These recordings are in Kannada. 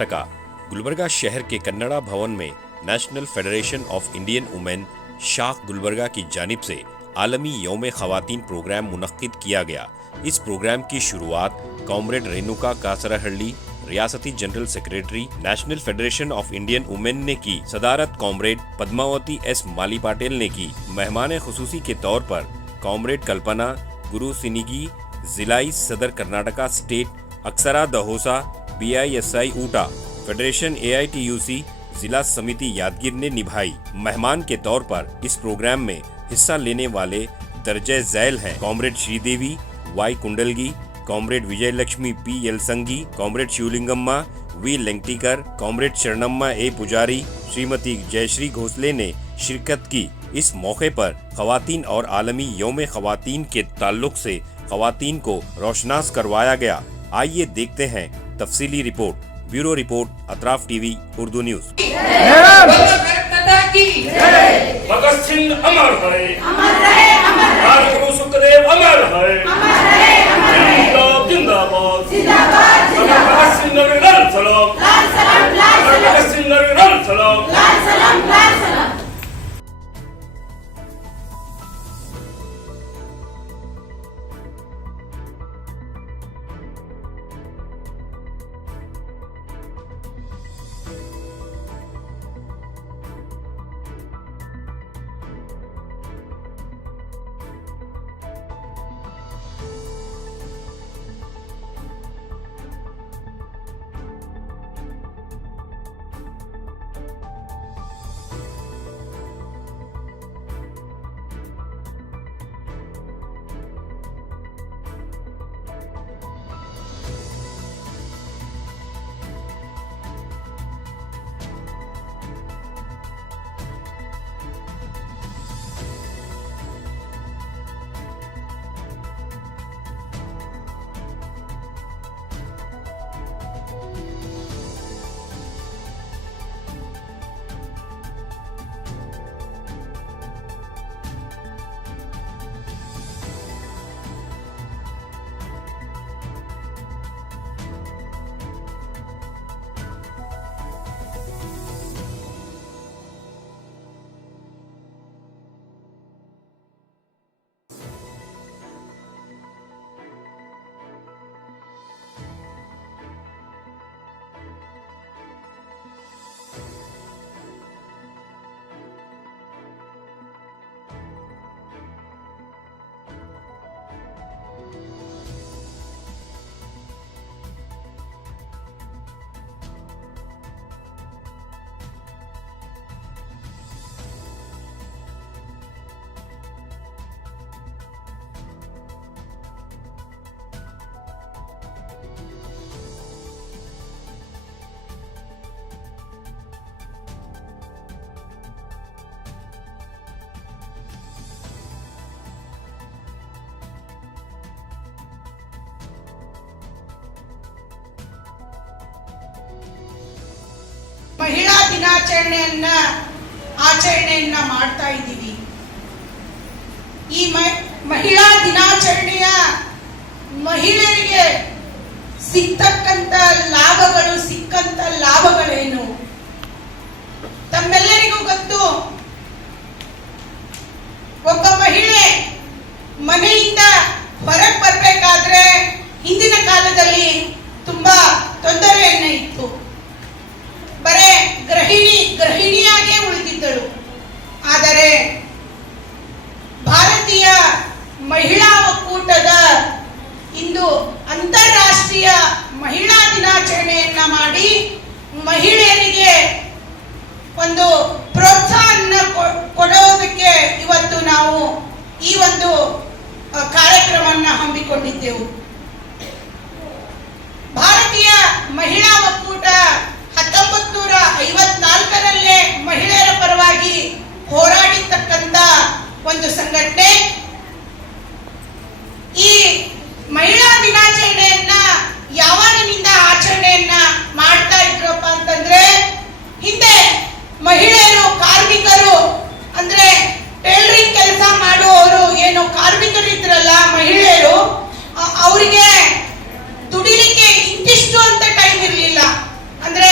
कर्नाटका। गुलबर्गा शहर के कन्नड़ा भवन में national federation of Indian women शाख गुलबर्गा की जानिब से आलमी यौम ख़वातीन प्रोग्राम मुनक्किद किया गया। इस प्रोग्राम की शुरुआत कॉमरेड रेणुका कासराहल्ली, रियासती general secretary national federation of Indian women ने की। सदारत कॉमरेड पद्मावती एस माली पाटिल ने की। मेहमान खुसूसी के तौर पर कॉमरेड कल्पना गुरु सिनिगी, जिलाई सदर Karnataka state अक्सरा दहोसा, BISI ऊटा, federation AITUC जिला समिति यादगीर ने निभाई। मेहमान के तौर पर इस प्रोग्राम में हिस्सा लेने वाले दर्जे झैल हैं comrade Sridevi Y Kundalgi, comrade Vijay Lakshmi P Yalsangi, comrade Shivalingamma V Lengtikar, comrade Sharanamma A Pujari, Shrimati Jayashree घोसले ने शिरकत की। इस मौके पर ख़वातीन और आलमी यौम ख़वातीन के ताल्लुक से ख़वातीन को रोशनास करवाया गया। आइए देखते हैं तफसीली report. Bureau report, Atraf TV Urdu news. Bhagat Singh अमर है, राजगुरु सुखदेव अमर है, जिंदाबाद जिंदाबाद, भगत सिंह लाल सलाम, भगत सिंह लाल सलाम। ಮಹಿಳಾ ಆಚರಣೆಯನ್ನ ಮಾಡ್ತಾ ಇದ್ದೀವಿ. ಈ ಮಹಿಳಾ ದಿನಾಚರಣೆಯ ಮಹಿಳೆಯರಿಗೆ ಸಿಕ್ಕಂತ ಲಾಭಗಳೇನು ತಮ್ಮೆಲ್ಲರಿಗೂ ಗೊತ್ತು. ಒಬ್ಬ ಮಹಿಳೆ ಮನೆಯಿಂದ ಹೊರಗೆ ಬರಬೇಕಾದ್ರೆ ಹಿಂದಿನ ಕಾಲದಲ್ಲಿ ತುಂಬಾ ತೊಂದರೆಯನ್ನ ಇತ್ತು. ಬರೇ ಗೃಹಿಣಿಯಾಗೇ ಉಳಿದಿದ್ದಳು. ಆದರೆ ಭಾರತೀಯ ಮಹಿಳಾ ಒಕ್ಕೂಟದ ಇಂದು ಅಂತಾರಾಷ್ಟ್ರೀಯ ಮಹಿಳಾ ದಿನಾಚರಣೆಯನ್ನ ಮಾಡಿ ಮಹಿಳೆಯರಿಗೆ ಒಂದು ಪ್ರೋತ್ಸಾಹನ ಕೊಡೋದಕ್ಕೆ ಇವತ್ತು ನಾವು ಈ ಒಂದು ಕಾರ್ಯಕ್ರಮವನ್ನು ಹಮ್ಮಿಕೊಂಡಿದ್ದೆವು. ಭಾರತೀಯ ಮಹಿಳಾ ಒಕ್ಕೂಟ 1954ರಲ್ಲೇ ಮಹಿಳೆಯರ ಪರವಾಗಿ ಹೋರಾಡಿರ್ತಕ್ಕಂಥ ಒಂದು ಸಂಘಟನೆ. ಈ ಮಹಿಳಾ ದಿನಾಚರಣೆಯನ್ನ ಯಾವಾಗಿನಿಂದ ಆಚರಣೆಯನ್ನ ಮಾಡ್ತಾ ಇದ್ರಪ್ಪ ಅಂತಂದ್ರೆ, ಹಿಂದೆ ಮಹಿಳೆಯರು ಕಾರ್ಮಿಕರು ಅಂದ್ರೆ ಟೈಲರಿಂಗ್ ಕೆಲಸ ಮಾಡುವವರು ಏನು ಕಾರ್ಮಿಕರಿದ್ರಲ್ಲ ಮಹಿಳೆಯರು, ಅವರಿಗೆ ದುಡಿಲಿಕ್ಕೆ ಇಂತಿಷ್ಟು ಅಂತ ಟೈಮ್ ಇರಲಿಲ್ಲ. ಅಂದ್ರೆ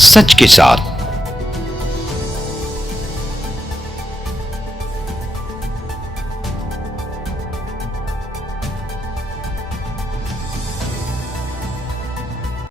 सच के साथ।